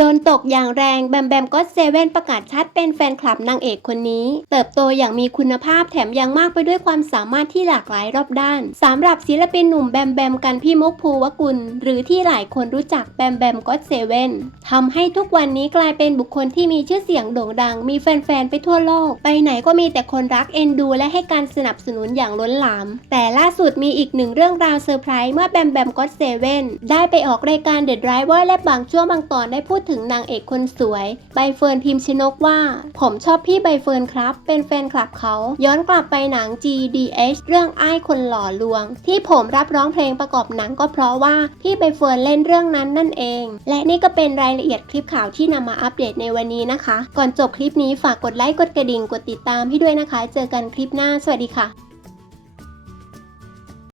โดนตกอย่างแรงแบมแบมก็เซเว่นประกาศชัดเป็นแฟนคลับนางเอกคนนี้ เติบโตอย่างมีคุณภาพแถมยังมากไปด้วยความสามารถที่หลากหลายรอบด้านสำหรับศิลปินหนุ่มแบมแบมกันพี่มกภูวกุล หรือที่หลายคนรู้จักแบมแบมก็เซเว่น ทำให้ทุกวันนี้กลายเป็นบุคคลที่มีชื่อเสียงโด่งดัง มีแฟนๆ ไปทั่วโลก ไปไหนก็มีแต่คนรักเอ็นดู และให้การสนับสนุนอย่างล้นหลาม แต่ล่าสุดมีอีกหนึ่งเรื่องราวเซอร์ไพรส์เมื่อแบมแบมก็เซเว่นได้ไปออกรายการเด e d ไรเวอร์และบางช่วงบางตอนได้พูดถึงนางเอกคนสวย ใบเฟิร์นพิมพ์ชนกว่า ผมชอบพี่ใบเฟิร์นครับ เป็นแฟนคลับเขา ย้อนกลับไปหนัง GDH เรื่องไอ้คนหล่อลวง ที่ผมรับร้องเพลงประกอบหนังก็เพราะว่าพี่ใบเฟิร์นเล่นเรื่องนั้นนั่นเอง และนี่ก็เป็นรายละเอียดคลิปข่าวที่นำมาอัปเดตในวันนี้นะคะ ก่อนจบคลิปนี้ฝากกดไลค์กดกระดิ่งกดติดตามให้ด้วยนะคะ เจอกันคลิปหน้าสวัสดีค่ะ